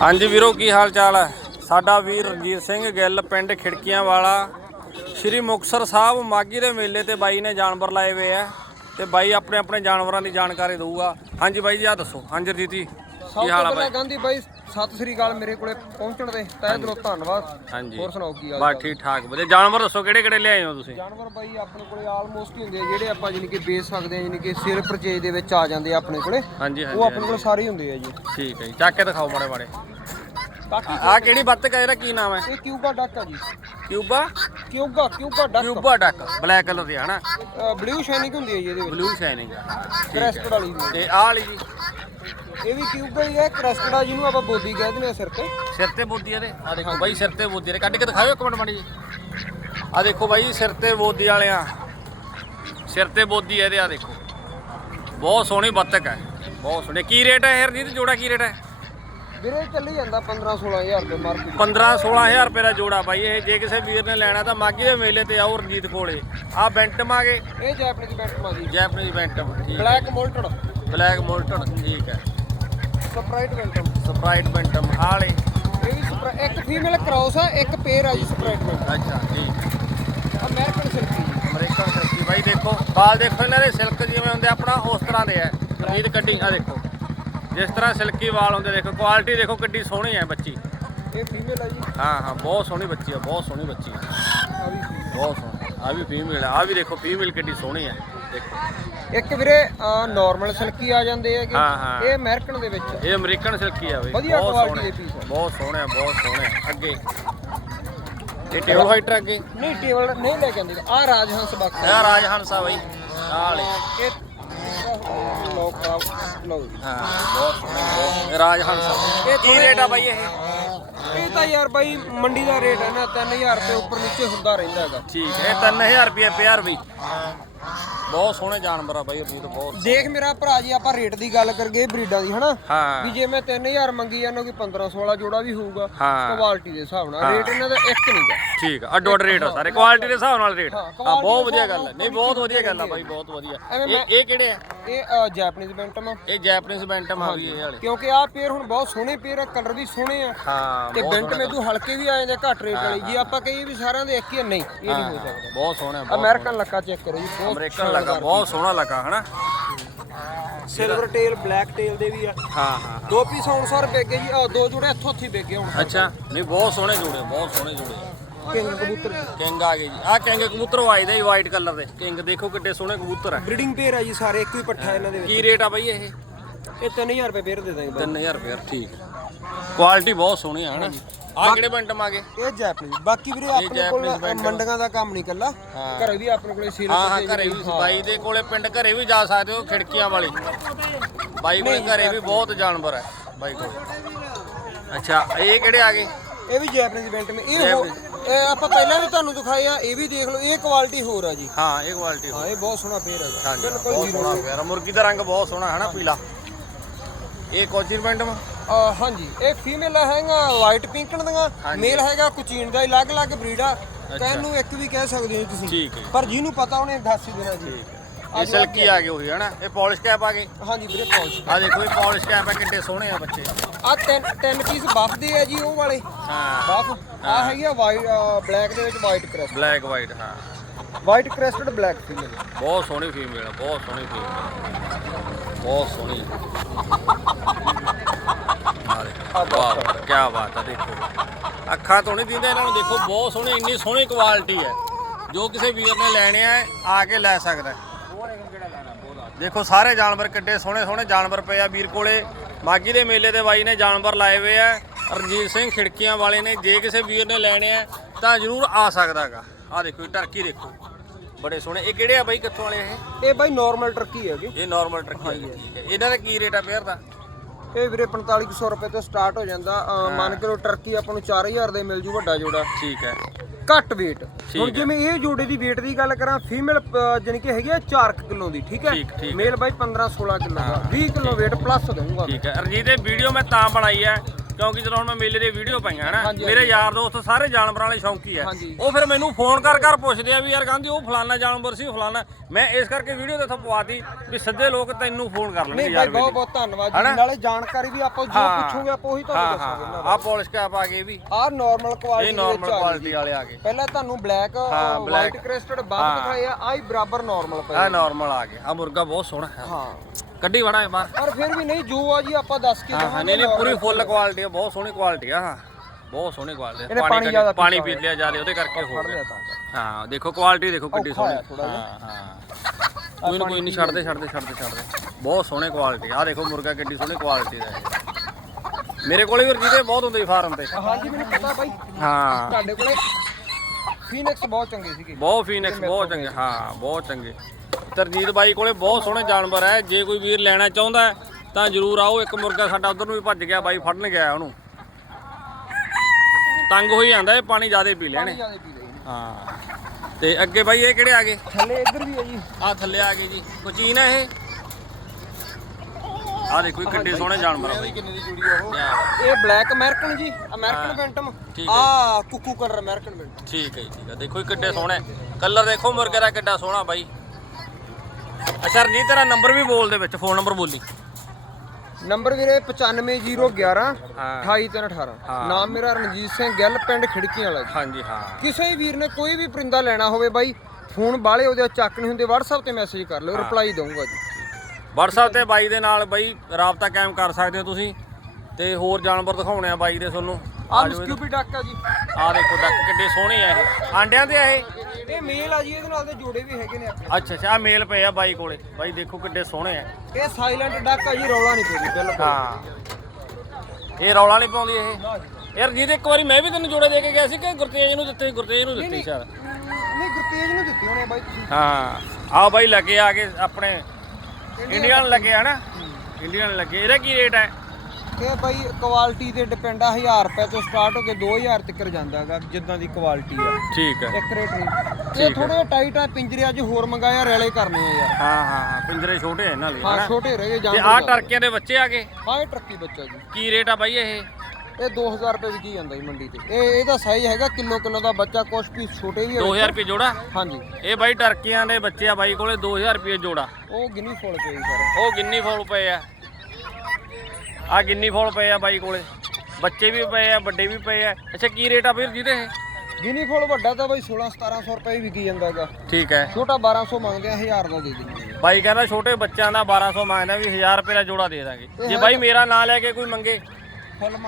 ਹਾਂਜੀ ਵੀਰੋ, ਕੀ ਹਾਲ ਚਾਲ ਹੈ? ਸਾਡਾ ਵੀਰ ਰਣਜੀਤ ਸਿੰਘ ਗਿੱਲ, ਪਿੰਡ ਖਿੜਕੀਆਂ ਵਾਲਾ ਸ਼੍ਰੀ ਮੁਕਤਸਰ ਸਾਹਿਬ ਮਾਗੀ ਦੇ ਮੇਲੇ ਤੇ ਬਾਈ ਨੇ ਜਾਨਵਰ ਲਾਏ ਹੋਏ ਆ ਤੇ ਬਾਈ ਆਪਣੇ ਆਪਣੇ ਜਾਨਵਰਾਂ ਦੀ ਜਾਣਕਾਰੀ ਦਊਗਾ। ਹਾਂਜੀ ਬਾਈ ਜੀ ਆ ਦੱਸੋ। ਹਾਂਜੀ ਰਣਜੀਤ ਜੀ। ਸਭ ਕੀ ਤੋਂ ਹਾਲ ਆ ਪਹਿਲਾਂ ਬਾਈ? ਗਾਂਧੀ ਬਾਈ ਸਤਿ ਸ੍ਰੀ ਅਕਾਲ ਮੇਰੇ ਕੋਲੇ ਪਹੁੰਚਣ ਦੇ। ਤਹਿ ਦਿਲੋਂ ਧੰਨਵਾਦ। ਹਾਂਜੀ। ਹੋਰ ਸੁਣਾਓ ਕੀ ਹਾਲ ਬਸ ਠੀਕ ਠਾਕ ਵਧੀਆ। ਜਾਨਵਰ ਦੱਸੋ ਕਿਹੜੇ ਕਿਹੜੇ ਲਿਆਏ ਹੋ ਤੁਸੀਂ? ਜਾਨਵਰ ਬਾਈ ਆਪਣੇ ਕੋਲੇ ਆਲਮੋਸਟ ਹੀ ਹੁੰਦੇ ਆ। ਜਿਹੜੇ ਆਪਾਂ ਜਾਨੀ ਕਿ ਵੇਚ ਸਕਦੇ ਆ ਜਾਨੀ ਕਿ ਸੇਲ ਪਰਚੇਜ ਦੇ ਵਿੱਚ ਆ ਜਾਂਦੇ ਆ ਆਪਣੇ ਕੋਲੇ ਹਾਂਜੀ ਉਹ ਹਾਂਜੀ ਆਪਣੇ ਕੋਲ ਸਾਰੇ ਹੀ ਹੁੰਦੇ ਆ ਜੀ। ਠੀਕ ਹੈ ਜੀ। ਚੱਕ ਕੇ ਦਿਖਾਓ ਮਾੜੇ ਮਾੜੇ। ਬਾਕੀ ਆ ਕਿਹੜੀ ਬੱਤਕ ਹੈ ਇਹਦਾ ਕੀ ਨਾਮ ਹੈ? ਇਹ ਕਿਊਬਾ ਡੱਕ ਆ ਜੀ। Cayuga? Cayuga Cayuga duck. Cayuga duck black colour ਦੀ ਹੈ ਨਾ ਬਲੂ ਸ਼ਾਈਨਿੰਗ ਹੁੰਦੀ ਹੈ ਜੀ ਇਹਦੇ ਵਿੱਚ। ਬਲੂ ਸ਼ਾਈਨਿੰਗ ਕ੍ਰੈਸਟਡ ਵਾਲੀ ਤੇ ਆਹ ਵਾਲੀ ਜੀ? ਇਹ ਵੀ ਕਿਊਬਾ ਹੀ ਹੈ ਕ੍ਰੈਸਟਡ ਆ ਜਿਹਨੂੰ ਆਪਾਂ ਬੋਦੀ ਕਹਿ ਦਿੰਦੇ ਆ ਸਿਰ ਤੇ। ਸਿਰ ਤੇ ਬੋਦੀ ਇਹਦੇ ਆ ਦੇਖੋ ਬਾਈ ਸਿਰ ਤੇ ਬੋਦੀ ਇਹਦੇ ਕੱਢ ਕੇ ਦਿਖਾਓ ਇੱਕ ਮਿੰਟ ਮਾੜੀ ਜੀ ਆ ਦੇਖੋ ਬਾਈ ਸਿਰ ਤੇ ਬੋਦੀ ਵਾਲਿਆਂ। ਸਿਰ ਤੇ ਬੋਦੀ ਇਹਦੇ ਆ ਦੇਖੋ। ਬਹੁਤ ਸੋਹਣੀ ਬੱਤਕ ਹੈ ਬਹੁਤ ਸੋਹਣੀ। ਕੀ ਰੇਟ ਹੈ ਹਰਜੀਤ? ਜੋੜਾ ਕੀ ਰੇਟ ਹੈ? ਵੀਰੇ ਚੱਲੀ ਜਾਂਦਾ 15 16000 ਰੁਪਏ ਮਾਰਕੀਟ 15 16000 ਰੁਪਏ ਦਾ ਜੋੜਾ ਬਾਈ ਇਹ ਜੇ ਕਿਸੇ ਵੀਰ ਨੇ ਲੈਣਾ ਤਾਂ ਮਾਗੀ ਦੇ ਮੇਲੇ ਤੇ ਆਓ ਰਣਜੀਤ ਕੋਲੇ। ਆ ਬੈਂਟਮ ਆ ਗਏ ਇਹ ਜੈਪਨੀਜ਼ ਬੈਟਮਾ ਜੀ ਜੈਪਨੀਜ਼ ਬੈਂਟਮ ਠੀਕ ਬਲੈਕ ਮੋਲਟਡ ਬਲੈਕ ਮੋਲਟਨ ਠੀਕ ਹੈ। ਸਪਰਾਈਟ ਬੈਟਮ ਸਪਰਾਈਟ ਬੈਂਟਮ ਆਹ ਵਾਲੇ ਇਹ ਵੀ ਸਪਰਾ- ਇੱਕ ਫੀਮੇਲ ਕ੍ਰਾਸ ਆ ਇੱਕ ਪੇਅਰ ਆ ਜੀ ਸਪਰਾਈਟ ਬੈਟਮ ਅੱਛਾ ਠੀਕ ਅਮਰੀਕਨ ਸਿਲਕੀ ਅਮਰੀਕਨ ਸਿਲਕੀ ਬਾਈ ਦੇਖੋ ਬਾਲ ਦੇਖੋ ਇਹਨਾਂ ਦੇ ਸਿਲਕ ਜਿਵੇਂ ਹੁੰਦੇ ਆਪਣਾ ਉਸ ਤਰ੍ਹਾਂ ਦੇ ਹੈ ਰੀਤ ਕੱਢੀ ਆ ਦੇਖੋ। ਜਿਸ ਤਰ੍ਹਾਂ ਸਿਲਕੀ ਵਾਲ ਹੁੰਦੇ ਦੇਖੋ ਕੁਆਲਿਟੀ ਦੇਖੋ ਕਿੱਡੀ ਸੋਹਣੀ ਹੈ ਬੱਚੀ। ਇਹ ਫੀਮੇਲ ਆ ਜੀ। ਹਾਂ ਹਾਂ ਬਹੁਤ ਸੋਹਣੀ ਬੱਚੀ ਹੈ ਬਹੁਤ ਸੋਹਣੀ ਬੱਚੀ ਆ। ਵੀ female। ਬਹੁਤ ਸੋਹਣੀ ਆ ਵੀ ਫੀਮੇਲ ਆ ਵੀ ਦੇਖੋ ਫੀਮੇਲ ਕਿੱਡੀ ਸੋਹਣੀ ਹੈ ਦੇਖੋ। ਇੱਕ ਵੀਰੇ ਨਾਰਮਲ ਸਿਲਕੀ ਆ ਜਾਂਦੇ ਹੈਗੇ। ਹਾਂ, ਹਾਂ। ਇਹ ਅਮਰੀਕਨ ਦੇ ਵਿੱਚ। ਇਹ ਅਮਰੀਕਨ ਸਿਲਕੀ ਆ ਬਈ। ਵਧੀਆ ਬਹੁਤ quality ਸੋਹਣੇ। ਦੇ piece ਆ। ਬਹੁਤ ਸੋਹਣੇ ਆ, ਬਹੁਤ ਸੋਹਣੇ ਆ। ਅੱਗੇ। ਇਹ ਟੇਬਲ ਹਾਈਟਰ ਅੱਗੇ। ਨਹੀਂ ਟੇਬਲ ਨਹੀਂ ਲੈ ਕੇ ਆਂਦੇ ਆ ਰਾਜਹੰਸ ਬਾਕੀ। ਇਹ ਰਾਜ ਹੰਸਾ ਬਈ। ਆਹ ਵਾਲੇ ਇਹ ਲੋ ਖਰਾਬ। ਲੋ ਜੀ। ਹਾਂ ਬਹੁਤ ਸੋਹਣੇ ਬਹੁਤ ਇਹ ਰਾਜ ਹੰਸਾ ਇਹ ਕੀ ਰੇਟ ਆ ਬਾਈ ਇਹ? ਇਹ ਤਾਂ ਯਾਰ ਬਾਈ ਮੰਡੀ ਦਾ ਰੇਟ ਹੈ ਨਾ 3000 ਰੁਪਏ ਉੱਪਰ ਨੀਚੇ ਹੁੰਦਾ ਰਹਿੰਦਾ ਹੈਗਾ। ਠੀਕ ਹੈ ਇਹ 3000 ਰੁਪਏ ਪਿਆਰ ਵੀ। ਬਹੁਤ ਸੋਹਣੇ ਜਾਨਵਰ ਆ ਬਾਈ ਇਹ ਬੂਟ ਬਹੁਤ ਦੇਖ ਮੇਰਾ ਭਰਾ ਜੀ ਆਪਾਂ ਰੇਟ ਦੀ ਗੱਲ ਕਰਗੇ ਬਰੀਡਾਂ ਦੀ ਹਨਾ? ਹਾਂ। ਵੀ ਜੇ ਮੈਂ 3000 ਮੰਗੀ ਜਾਂਦਾ ਕਿ 15 16 ਜੋੜਾ ਵੀ ਹੋਊਗਾ ਹਾਂ। ਕੁਆਲਿਟੀ ਦੇ ਹਿਸਾਬ ਨਾਲ। ਰੇਟ ਇਹਨਾਂ ਦਾ ਇੱਕ ਨਹੀਂਗਾ ਠੀਕ ਆ ਅੱਡੋ ਅੱਡ ਰੇਟ ਆ ਸਾਰੇ। ਕੁਆਲਿਟੀ ਦੇ ਹਿਸਾਬ ਨਾਲ ਰੇਟ quality ਬਹੁਤ ਵਧੀਆ ਗੱਲ ਹੈ ਨਹੀਂ ਬਹੁਤ ਵਧੀਆ ਗੱਲ ਆ ਬਾਈ ਬਹੁਤ ਵਧੀਆ। ਇਹ ਇਹ ਕਿਹੜੇ ਆ? ਇਹ ਜੈਪਨੀਜ਼ ਬੈਂਟਮ ਆ। ਇਹ ਜੈਪਨੀਜ਼ ਬੈਂਟਮ ਆ ਗਈ ਇਹ ਵਾਲੇ। ਕਿਉਂਕਿ ਆਹ ਪੇਅਰ ਹੁਣ ਬਹੁਤ ਸੋਹਣੇ ਪੇਅਰ ਆ ਕਲਰ ਵੀ ਸੋਹਣੇ ਆ। ਹਾਂ ਤੇ ਬਹੁਤ ਬੈਂਟ ਮੇਦੂ ਹਲਕੇ ਵੀ ਆ ਜਾਂਦੇ ਘੱਟ ਰੇਟ ਵਾਲੀ। ਜੇ ਆਪਾਂ ਕਹੀਏ ਵੀ ਸਾਰਿਆਂ ਦੇ ਇੱਕ ਹੀ ਆ, ਨਹੀਂ ਇਹ ਨਹੀਂ ਹੋ ਸਕਦਾ। ਬਹੁਤ ਸੋਹਣਾ ਬਹੁਤ ਅਮਰੀਕਨ ਲੱਕਾ ਚੈੱਕ ਕਰੋ ਜੀ ਬਹੁਤ ਅਮਰੀਕਨ ਲੱਗਾ ਬਹੁਤ ਸੋਹਣਾ ਲੱਗਾ ਹਨਾ? ਸਿਲਵਰ ਟੇਲ ਬਲੈਕ ਟੇਲ ਦੇ ਵੀ ਆ। ਹਾਂ ਹਾਂ ਦੋ ਪੀਸ ਹੁਣ 100 ਰੁਪਏ ਕੇ ਜੀ ਆਹ ਦੋ ਜੋੜੇ ਇੱਥੋਂ ਉੱਥੇ ਵੇਗੇ ਹੁਣ। ਅੱਛਾ ਨਹੀਂ ਬਹੁਤ ਸੋਹਣੇ ਜੋੜੇ ਬਹੁਤ ਸੋਹਣੇ ਜੋੜੇ। ਕਿੰਗ ਕਬੂਤਰ। ਕਿੰਗ ਆ ਗਏ ਜੀ। ਆ ਕਿੰਗ ਕਬੂਤਰ ਵਾਈ ਦੇ ਵਾਈਟ ਕਲਰ ਦੇ। ਕਿੰਗ ਦੇਖੋ ਕਿੱਡੇ ਸੋਹਣੇ ਕਬੂਤਰ ਆ। ਬਰੀਡਿੰਗ ਪੇਅਰ ਆ ਜੀ ਸਾਰੇ ਇੱਕੋ ਹੀ ਪੱਠਾ ਇਹਨਾਂ ਦੇ ਵਿੱਚ। ਕੀ ਰੇਟ ਆ ਬਾਈ ਇਹ? ਇਹ 3000 ਰੁਪਏ ਪੇਅਰ ਦੇ ਦਾਂਗੇ ਬਾਈ। 3000 ਰੁਪਏ ਠੀਕ ਕੁਆਲਿਟੀ ਬਹੁਤ ਸੋਹਣੀ ਆ ਹਨਾ ਆ ਕਿਹੜੇ ਬੈਂਟਮ ਆ ਗਏ ਇਹ ਜੈਪਨੀਜ਼ ਬਾਕੀ ਵੀਰੇ ਆਪਣੇ ਕੋਲ ਮੰਡੀਆਂ ਦਾ ਕੰਮ ਨਹੀਂ ਕੱਲਾ ਘਰੇ ਵੀ ਆਪਣੇ ਕੋਲੇ ਸੀਲ ਹਾਂ ਹਾਂ ਘਰੇ ਵੀ ਬਾਈ ਦੇ ਕੋਲੇ ਪਿੰਡ ਘਰੇ ਵੀ ਜਾ ਸਕਦੇ ਹੋ ਖਿੜਕੀਆਂ ਵਾਲੀ। ਬਾਈ ਕੋਲੇ ਘਰੇ ਵੀ ਬਹੁਤ ਜਾਨਵਰ ਹੈ ਬਾਈ ਕੋਲ। ਅੱਛਾ ਇਹ ਕਿਹੜੇ ਆ ਗਏ? ਇਹ ਵੀ ਜੈਪਨੀਜ਼ ਬੈਂਟ ਮੇ। ਇਹ ਹੋ- ਇਹ ਆਪਾਂ ਪਹਿਲਾਂ ਵੀ ਤੁਹਾਨੂੰ ਦਿਖਾਏ ਆ ਇਹ ਵੀ ਦੇਖ ਲਓ ਇਹ ਕੁਆਲਿਟੀ ਹੋਰ ਆ ਜੀ। ਹਾਂ ਇਹ ਕੁਆਲਿਟੀ ਹਾਂ ਇਹ ਬਹੁਤ ਸੋਹਣਾ ਪੇਅਰ ਹੈਗਾ ਹਾਂਜੀ ਬਿਲਕੁਲ ਬਹੁਤ ਸੋਹਣਾ ਪਿਆਰਾ ਮੁਰਗੀ ਦਾ ਰੰਗ ਬਹੁਤ ਸੋਹਣਾ ਹੈ ਨਾ ਪੀਲਾ? ਇਹ ਕੋਚੀਰ ਬੈਂਟਮ ਆ, ਹਾਂਜੀ ਇਹ ਫੀਮੇਲ ਹੈਗਾ ਵਾਈਟ ਪਿੰਕਣ ਦੀਆਂ। ਹਾਂਜੀ। ਮੇਲ ਹੈਗਾ ਕੁਚੀਨ ਦਾ ਅਲੱਗ-ਅਲੱਗ ਬਰੀਡ ਆ। ਕਹਿਣ ਨੂੰ ਇੱਕ ਵੀ ਕਹਿ ਸਕਦੇ ਹੋ ਤੁਸੀਂ। ਠੀਕ ਹੈ ਪਰ ਜਿਹਨੂੰ ਪਤਾ ਉਹਨੇ ਦੱਸ ਹੀ ਦੇਣਾ ਜੀ। ਇਹ ਸਿਲਕੀ ਆ ਗਏ ਉਹੀ ਹੈ ਨਾ ਇਹ ਪਾਲਿਸ਼ ਕੈਪ ਆ ਗਏ ਹਾਂਜੀ ਵੀਰੇ ਪੌਂਚ ਆ ਦੇਖੋ ਇਹ ਪਾਲਿਸ਼ ਕੈਪ ਹੈ ਕਿੱਡੇ ਸੋਹਣੇ ਆ ਬੱਚੇ। ਆ ਤਿੰਨ ਤਿੰਨ ਪੀਸ ਬੱਫ ਦੇ ਆ ਜੀ ਉਹ ਵਾਲੇ। ਹਾਂ। ਬੱਫ ਆ ਹੈਗੀ ਆ ਵਾਈਟ ਬਲੈਕ ਦੇ ਵਿੱਚ ਵਾਈਟ ਕ੍ਰੈਸਟ ਬਲੈਕ ਵਾਈਟ ਹਾਂ। ਵਾਈਟ ਕ੍ਰੈਸਟਡ ਬਲੈਕ ਫੀਮੇਲ ਬਹੁਤ ਸੋਹਣੀ ਫੀਮੇਲ ਆ ਬਹੁਤ ਸੋਹਣੀ ਫੀਮੇਲ ਬਹੁਤ ਸੋਹਣੀ। ਆ ਵਾਹ ਕੀ ਬਾਤ ਆ ਦੇਖੋ। ਅੱਖਾਂ ਤੋਂ ਨਹੀਂ ਦਿੰਦੇ ਇਹਨਾਂ ਨੂੰ ਦੇਖੋ ਬਹੁਤ ਸੋਹਣੀ ਇੰਨੀ ਸੋਹਣੀ ਕੁਆਲਿਟੀ ਹੈ। ਜੋ ਕਿਸੇ ਵੀਰ ਨੇ ਲੈਣੇ ਆ ਆ ਕੇ ਲੈ ਸਕਦਾ। ਦੇਖੋ ਸਾਰੇ ਜਾਨਵਰ ਕਿੱਡੇ ਸੋਹਣੇ ਸੋਹਣੇ ਜਾਨਵਰ ਪਏ ਆ ਵੀਰ ਕੋਲੇ। ਮਾਗੀ ਦੇ ਮੇਲੇ ਤੇ ਬਾਈ ਨੇ ਜਾਨਵਰ ਲਾਏ ਹੋਏ ਆ। ਰਣਜੀਤ ਸਿੰਘ ਖਿੜਕੀਆਂ ਵਾਲੇ ਨੇ ਜੇ ਕਿਸੇ ਵੀਰ ਨੇ ਲੈਣੇ ਆ ਤਾਂ ਜ਼ਰੂਰ ਆ ਸਕਦਾਗਾ ਆ ਦੇਖੋ ਟਰਕੀ ਦੇਖੋ। ਬੜੇ ਸੋਹਣੇ। ਇਹ ਕਿਹੜੇ ਆ ਬਾਈ ਕਿੱਥੋਂ ਵਾਲੇ ਇਹ? ਇਹ ਬਾਈ ਨਾਰਮਲ ਟਰਕੀ ਹੈਗੇ ਇਹ ਨਾਰਮਲ ਟਰਕੀ ਆ ਠੀਕ ਹੈ। ਇਹਨਾਂ ਦਾ ਕੀ ਰੇਟ ਆ ਪੇਅਰ ਦਾ? ਇਹ ਵੀਰੇ 4500 ਰੁਪਏ ਤੋਂ ਸਟਾਰਟ ਹੋ ਜਾਂਦਾ। ਮੰਨ ਕੇ ਲੋ ਟਰਕੀ ਆਪਾਂ ਨੂੰ 4000 ਦੇ ਮਿਲ ਜੂ ਵੱਡਾ ਜੋੜਾ। ਠੀਕ ਹੈ। ਘੱਟ weight ਹੁਣ। ਜਿਵੇਂ ਇਹ ਜੋੜੇ ਦੀ weight ਦੀ ਗੱਲ ਕਰਾਂ ਫੀਮੇਲ ਜਾਨੀ ਕਿ ਹੈਗੀ ਆ 4 ਕਿਲੋ ਦੀ ਠੀਕ ਹੈ। ਮੇਲ ਬਾਈ 15 16 ਕਿਲੋ ਦਾ 20 ਕਿਲੋ weight ਪਲੱਸ ਦਊਗਾ ਠੀਕ ਹੈ। ਰਣਜੀਤ ਇਹ ਵੀਡੀਓ ਮੈਂ ਤਾਂ ਬਣਾਈ ਹੈ। ਕਿਉਂਕਿ ਜਦੋਂ ਹੁਣ ਮੈਂ ਮੇਲੇ ਦੀ ਵੀਡੀਓ ਪਾਈਆਂ ਹਨਾ ਹਾਂਜੀ, ਮੇਰੇ ਯਾਰ ਦੋਸਤ ਸਾਰੇ ਜਾਨਵਰਾਂ ਵਾਲੇ ਸ਼ੌਂਕੀ ਆ। ਹਾਂਜੀ। ਉਹ ਫਿਰ ਮੈਨੂੰ ਫੋਨ ਕਰ ਕਰ ਪੁੱਛਦੇ ਆ ਵੀ ਯਾਰ ਗਾਂਧੀ ਉਹ ਫਲਾਨਾ ਜਾਨਵਰ ਸੀ ਫਲਾਨਾ। ਮੈਂ ਇਸ ਕਰਕੇ ਵੀਡੀਓ ਤੇ ਇੱਥੋਂ ਪਵਾਤੀ ਵੀ ਸਿੱਧੇ ਲੋਕ ਤੈਨੂੰ ਫੋਨ ਕਰ ਲੈਣਗੇ ਨਹੀਂ ਯਾਰ ਭਾਈ ਬਹੁਤ ਮੇਲੇ। ਬਹੁਤ ਧੰਨਵਾਦ ਹਨਾ? ਜੀ ਨਾਲੇ ਜਾਣਕਾਰੀ ਵੀ ਆਪਾਂ ਜੋ ਹਾਂ। ਪੁੱਛੋਗੇ ਆਪਾਂ ਉਹੀ ਹਾਂ ਤੁਹਾਨੂੰ ਦੱਸਾਂਗੇ ਹਾਂ। ਆ ਪਾਲਿਸ਼ ਕੈਪ ਆ ਗਏ ਵੀ। ਆਹ ਨਾਰਮਲ ਕੁਆਲਿਟੀ ਇਹ ਦੇ ਨਾਰਮਲ ਕੁਆਲਿਟੀ ਵਾਲੇ ਆ ਗਏ। ਪਹਿਲਾਂ ਤੁਹਾਨੂੰ ਬਲੈਕ ਹਾਂ, ਵਾਈਟ black। ਕ੍ਰੈਸਟਡ ਹਾਂ। ਬਾਅਦ ਦਿਖਾਏ ਆ ਆਈ ਬਰਾਬਰ ਨਾਰਮਲ ਪਏ ਆ। ਨਾਰਮਲ ਆ ਗਏ। ਆ ਮੁਰਗਾ ਬਹੁਤ ਸੋਹਣਾ ਹੈ। ਹਾਂ। ਕੱਢੀ ਬਣਾ ਬਾਹਰ। ਪਰ ਫਿਰ ਵੀ ਨਹੀਂ ਜੋ ਆ ਜੀ ਆਪਾਂ ਦੱਸ ਕੇ ਹਾਂ ਨਹੀਂ ਨਹੀਂ ਪੂਰੀ ਫੁੱਲ ਕੁਆਲਿਟੀ ਆ ਬਹੁਤ ਸੋਹਣੀ ਕੁਆਲਿਟੀ ਆ ਹਾਂ। ਬਹੁਤ ਸੋਹਣੀ ਕੁਆਲਿਟੀ ਇਹਨੇ ਪਾਣੀ ਜ਼ਿਆਦਾ ਪਾਣੀ ਪੀ ਲਿਆ ਜ਼ਿਆਦਾ ਉਹਦੇ ਕਰਕੇ ਹੋ ਗਿਆ। ਹਾਂ ਦੇਖੋ ਕੁਆਲਿਟੀ ਦੇਖੋ ਕਿੱਡੀ ਸੋਹਣੀ। ਆ। ਹਾਂ ਹਾਂ। ਕੋਈ ਕੋਈ ਨਹੀਂ ਛੱਡਦੇ ਛੱਡਦੇ ਛੱਡਦੇ ਛੱਡਦੇ ਬਹੁਤ ਸੋਹਣੇ ਕੁਆਲਿਟੀ ਆ। ਦੇਖੋ ਮੁਰਗਾ ਕਿੱਡੀ ਸੋਹਣੀ ਕੁਆਲਿਟੀ ਦਾ ਹੈ ਮੇਰੇ ਕੋਲੇ ਵੀ ਰਜੀਦੇ ਬਹੁਤ ਹੁੰਦੇ ਫਾਰਮ ਤੇ। ਹਾਂਜੀ ਮੈਨੂੰ ਪਤਾ ਬਾਈ। ਹਾਂ। ਤੁਹਾਡੇ ਕੋਲੇ ਫੀਨਿਕਸ ਬਹੁਤ ਚੰਗੇ ਸੀਗੇ। ਬਹੁਤ ਫੀਨਿਕਸ ਬਹੁਤ ਚੰਗੇ ਹਾਂ ਬਹੁਤ ਚੰਗੇ। ਤਰਜੀਤ ਬਾਈ ਕੋਲੇ ਬਹੁਤ ਸੋਹਣੇ ਜਾਨਵਰ ਹੈ ਜੇ ਕੋਈ ਵੀਰ ਲੈਣਾ ਚਾਹੁੰਦਾ ਹੈ, ਤਾਂ ਜਰੂਰ ਆਓ। ਇੱਕ ਮੁਰਗਾ ਸਾਡਾ ਉਧਰ ਨੂੰ ਵੀ ਭੱਜ ਗਿਆ ਬਾਈ ਫੜਨ ਗਿਆ ਉਹਨੂੰ। ਤੰਗ ਹੋਈ ਜਾਂਦਾ ਇਹ ਪਾਣੀ ਜ਼ਿਆਦਾ ਪੀ ਲਈ ਹਾਂ। ਤੇ ਅੱਗੇ ਬਾਈ ਇਹ ਕਿਹੜੇ ਆ ਗਏ? ਥੱਲੇ ਇੱਧਰ ਵੀ ਹੈ ਜੀ। ਆ ਥੱਲੇ ਆ ਗਏ ਜੀ। ਕੋਚੀਨ ਹੈ ਇਹ? ਆ ਦੇਖੋ ਕਿੱਡੇ ਸੋਹਣੇ ਜਾਨਵਰ ਆ ਬਾਈ। ਕਿੰਨੇ ਦੀ ਜੁੜੀ ਆ ਉਹ। ਇਹ ਬਲੈਕ ਅਮਰੀਕਨ ਜੀ ਅਮਰੀਕਨ ਬੈਂਟਮ। ਆ ਕੁੱਕੂ ਕਲਰ ਅਮਰੀਕਨ ਬੈਂਟਮ। ਠੀਕ ਹੈ ਜੀ, ਠੀਕ ਹੈ। ਦੇਖੋ ਕਿੱਡੇ ਸੋਹਣੇ। ਕਲਰ ਦੇਖੋ ਮੁਰਗੇ ਦਾ ਕਿੱਡਾ ਸੋਹਣਾ ਬਾਈ। ਅੱਛਾ ਰਣਜੀਤ ਤੇਰਾ ਨੰਬਰ ਵੀ ਬੋਲ ਦੇ ਵਿੱਚ ਫੋਨ ਨੰਬਰ ਬੋਲੀ। ਨੰਬਰ ਵੀਰੇ 95011 ਹਾਂ। 28318 ਹਾਂ। ਨਾਮ ਮੇਰਾ ਰਣਜੀਤ ਸਿੰਘ ਗਿੱਲ ਪਿੰਡ ਖਿੜਕੀਆਂ ਵਾਲਾ ਜੀ। ਹਾਂਜੀ ਹਾਂ। ਕਿਸੇ ਵੀ ਵੀਰ ਨੇ ਕੋਈ ਵੀ ਪਰਿੰਦਾ ਲੈਣਾ ਹੋਵੇ ਬਾਈ ਫੋਨ ਬਾਲੇ ਉਹਦੇ ਚੱਕ ਨਹੀਂ ਹੁੰਦੇ WhatsApp ਤੇ ਮੈਸੇਜ ਕਰ ਲਿਓ ਰਿਪਲਾਈ ਦਊਂਗਾ ਜੀ। WhatsApp ਤੇ ਬਾਈ ਦੇ ਨਾਲ ਬਾਈ ਰਾਬਤਾ ਕਾਇਮ ਕਰ ਸਕਦੇ ਹੋ ਤੁਸੀਂ ਤੇ ਹੋਰ ਜਾਨਵਰ ਦਿਖਾਉਣੇ ਆ ਬਾਈ ਦੇ ਤੁਹਾਨੂੰ। ਆ ਮਸਕਿਊਪੀ ਡੱਕ ਆ ਜੀ। ਆ ਦੇਖੋ ਡੱਕ ਕਿੱਡੇ ਸੋਹਣੇ ਆ ਇਹ। ਆਂਡਿਆਂ ਦੇ ਆ ਇਹ। ਇਹ ਮੇਲ ਆ ਜੀ ਇਹਦੇ ਨਾਲ ਦੇ ਜੋੜੇ ਵੀ ਹੈਗੇ ਨੇ ਆਪਣੇ। ਅੱਛਾ ਅੱਛਾ ਆ ਮੇਲ ਪਏ ਆ ਬਾਈ ਕੋਲੇ। ਬਾਈ ਦੇਖੋ ਕਿੱਡੇ ਸੋਹਣੇ ਆ। ਇਹ ਸਾਇਲੈਂਟ ਡੱਕ ਆ ਜੀ ਰੌਲਾ ਨਹੀਂ ਪੈਂਦੀ ਬਿਲਕੁਲ। ਹਾਂ। ਇਹ ਰੌਲਾ ਨਹੀਂ ਪਾਉਂਦੀ ਇਹ। ਯਾਰ ਜਿਹਦੇ ਇੱਕ ਵਾਰੀ ਮੈਂ ਵੀ ਤੈਨੂੰ ਜੋੜੇ ਦੇ ਕੇ ਗਿਆ ਸੀ ਕਿ ਗੁਰਤੇਜ ਨੂੰ ਦਿੱਤੇ ਗੁਰਤੇਜ ਨੂੰ ਦਿੱਤੇ ਸ਼ਾਇਦ? ਨਹੀਂ ਗੁਰਤੇਜ ਨੂੰ ਦਿੱਤੀ ਹੋਣੇ ਬਾਈ ਤੁਸੀਂ। ਹਾਂ। ਆ ਬਾਈ ਲੱਗੇ ਆ ਕੇ ਆਪਣੇ ਇੰਡੀਅਨ ਲੱਗੇ ਆ ਨਾ। ਇੰਡੀਅਨ ਲੱਗੇ ਇਹਦਾ ਕੀ ਰੇਟ ਹੈ ਇਹ ਬਾਈ ਕੁਆਲਿਟੀ ਤੇ ਡਿਪੈਂਡ ਆ 1000 ਰੁਪਏ ਤੋਂ ਸਟਾਰਟ ਹੋ ਕੇ 2000 ਤੱਕ ਜਾਂਦਾ ਹੈਗਾ ਜਿੱਦਾਂ ਦੀ ਕੁਆਲਿਟੀ ਆ। ਠੀਕ ਹੈ। ਇੱਕ ਰੇਟ ਨਹੀਂ। ਇਹ ਥੋੜੇ ਟਾਈਟ ਆ ਪਿੰਜਰੇ ਅੱਜ ਹੋਰ ਮੰਗਾਇਆ ਰੈਲੇ ਕਰਨੇ ਆ ਯਾਰ। ਹਾਂ ਹਾਂ ਹਾਂ ਪਿੰਜਰੇ ਛੋਟੇ ਆ ਇਹਨਾਂ ਲਈ ਹਾਂ ਹਨਾ? ਛੋਟੇ ਰਹਿ ਗਏ ਤੇ ਜਾਨ ਆ ਟਰਕੀਆਂ ਦੇ ਬੱਚੇ ਆ ਗਏ? ਹਾਂ ਇਹ ਟਰੱਕੀ ਬੱਚਾ ਜੀ। ਕੀ ਰੇਟ ਆ ਬਾਈ ਇਹ? ਇਹ 2000 ਰੁਪਏ ਵਿਕੀ ਜਾਂਦਾ ਜੀ ਮੰਡੀ ਤੇ। ਇਹ ਇਹਦਾ ਸਾਈਜ਼ ਹੈਗਾ ਕਿਲੋ ਕਿਲੋ ਦਾ ਬੱਚਾ ਕੁਛ ਪੀਸ ਛੋਟੇ ਵੀ ਆ। 2000 ਰੁਪਏ ਜੋੜਾ? ਹਾਂਜੀ। ਇਹ ਬਾਈ ਟਰਕੀਆਂ ਦੇ ਬੱਚੇ ਆ ਬਾਈ ਕੋਲੇ 2000 ਰੁਪਏ ਜੋੜਾ। ਉਹ ਗਿਨੀ ਫੁੱਲ ਪਈ ਸਰ। ਉਹ ਗਿੰਨੀ ਫੁੱਲ ਪਏ ਆ। ਆ ਗਿੰਨੀ ਫੁੱਲ ਪਏ ਆ ਬਾਈ ਕੋਲੇ? ਬੱਚੇ ਵੀ ਪਏ ਆ ਵੱਡੇ ਵੀ ਪਏ ਆ। ਅੱਛਾ ਕੀ ਰੇਟ ਆ ਵੀਰ ਜਿਹਦੇ ਇਹ? ਗਿਨੀ ਫੁੱਲ ਵੱਡਾ ਤਾਂ ਬਾਈ 16 1700 ਰੁਪਏ ਹੀ ਵਿਕੀ ਜਾਂਦਾ ਹੈਗਾ। ਠੀਕ ਹੈ। ਛੋਟਾ 1200 ਮੰਗਦੇ ਆ 1000 ਦਾ ਦੇ ਦਿੰਦੇ ਬਾਈ ਕਹਿੰਦਾ ਛੋਟੇ ਬੱਚਿਆਂ ਦਾ 1200 ਮੰਗਦਾ ਵੀ 1000 ਰੁਪਏ ਦਾ ਜੋੜਾ ਦੇ ਦਾਂਗੇ। ਜੇ ਬਾਈ ਮੇਰਾ ਨਾਂ ਲੈ ਕੇ ਕੋਈ ਮੰਗੇ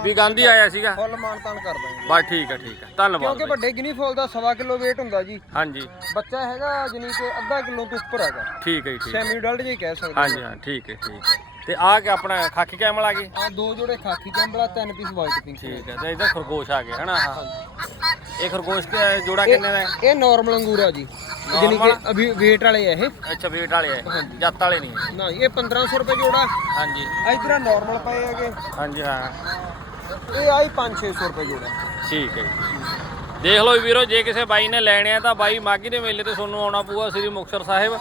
ਵੀ ਗਾਂਧੀ ਆਇਆ ਸੀਗਾ। ਫੁੱਲ ਮਾਨ ਤਾਨ ਕਰ ਦਾਂਗੇ। ਬਸ ਠੀਕ ਹੈ ਠੀਕ ਹੈ। ਧੰਨਵਾਦ ਕਿਉਂਕਿ। ਵੱਡੇ ਗਿਨੀ ਫੁੱਲ ਦਾ ਸਵਾ ਕਿਲੋ weight ਹੁੰਦਾ ਜੀ। ਹਾਂਜੀ। ਬੱਚਾ ਹੈਗਾ ਜਾਨੀ ਕਿ ਅੱਧਾ ਕਿਲੋ ਤੋਂ ਉੱਪਰ ਹੈਗਾ। ਠੀਕ ਹੈ ਠੀਕ। ਸੈਮੀ ਅਡਲਟ ਜੇ ਕਹਿ ਸਕਦੇ ਹਾਂਜੀ ਹਾਂ ਠੀਕ ਹੈ ਠੀਕ ਹੈ। ਤੇ ਆ ਕਿ ਆਪਣਾ ਖਾਕੀ ਕੈਮਲ ਆ ਗਈ। ਆ ਦੋ ਜੋੜੇ ਖਾਕੀ ਕੈਂਬਲਾ ਤਿੰਨ ਪੀਸ ਵਾਈਟ ਪਿੰਕ ਠੀਕ ਹੈ ਤੇ ਇਹਦਾ ਖਰਗੋਸ਼ ਆ ਗਿਆ ਹਨਾ? ਹਾਂ ਇਹ ਖਰਗੋਸ਼ ਕੇ ਜੋੜਾ ਕਿੰਨੇ ਦਾ ਹੈ? ਇਹ ਨਾਰਮਲ ਅੰਗੂਰ ਆ ਜੀ। ਜਾਨੀ ਕਿ ਅਭੀ weight ਵਾਲੇ ਆ ਇਹ। ਅੱਛਾ ਵੇਟ ਵਾਲੇ ਆ ਜੱਤ ਵਾਲੇ ਨਹੀਂ ਹੈ। ਨਾ ਇਹ 1500 ਰੁਪਏ ਜੋੜਾ। ਹਾਂਜੀ। ਇਧਰ ਨਾਰਮਲ ਪਏ ਹੈਗੇ। ਹਾਂਜੀ ਹਾਂ। ਇਹ ਆਈ 5-600 ਰੁਪਏ ਜੋੜਾ। ਠੀਕ ਹੈ ਜੀ। ਦੇਖ ਲਓ ਵੀਰੋ ਜੇ ਕਿਸੇ ਬਾਈ ਨੇ ਲੈਣੇ ਆ ਤਾਂ ਬਾਈ ਮਾਗੀ ਦੇ ਮੇਲੇ ਤੇ ਤੁਹਾਨੂੰ ਆਉਣਾ ਪਊਗਾ ਸ੍ਰੀ ਮੁਕਤਸਰ ਸਾਹਿਬ।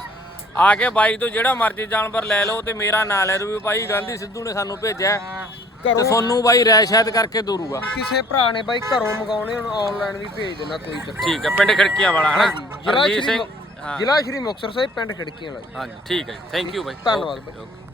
ਆ ਕੇ ਬਾਈ ਤੋਂ ਜਿਹੜਾ ਮਰਜ਼ੀ ਜਾਨਵਰ ਲੈ ਲਓ ਤੇ ਮੇਰਾ ਨਾਂ ਲੈ ਵੀ ਭਾਈ ਗਾਂਧੀ ਸਿੱਧੂ ਨੇ ਸਾਨੂੰ ਭੇਜਿਆ। ਤੇ ਘਰੋਂ ਤੁਹਾਨੂੰ ਬਾਈ ਰੈਸ਼ਾਇਦ ਕਰਕੇ ਦੂਰੂਗਾ। ਕਿਸੇ ਭਰਾ ਨੇ ਬਾਈ ਘਰੋਂ ਮੰਗਾਉਣੇ ਹੁਣ ਆਨਲਾਈਨ ਵੀ ਭੇਜ ਦੇਣਾ ਕੋਈ ਚੱਕਰ ਠੀਕ ਹੈ ਪਿੰਡ ਖਿੜਕੀਆਂ ਵਾਲਾ ਹਨਾ? ਜ਼ਿਲ੍ਹਾ ਹਰਜੀਤ ਸ਼੍ਰੀ ਸਿੰਘ ਹਾਂ। ਜ਼ਿਲ੍ਹਾ ਸ਼੍ਰੀ ਮੁਕਤਸਰ ਸਾਹਿਬ ਪਿੰਡ ਖਿੜਕੀਆਂ ਵਾਲਾ ਜੀ। ਹਾਂਜੀ ਠੀਕ ਹੈ ਥੈਂਕ ਯੂ ਬਾਈ। ਧੰਨਵਾਦ ਬਾਈ।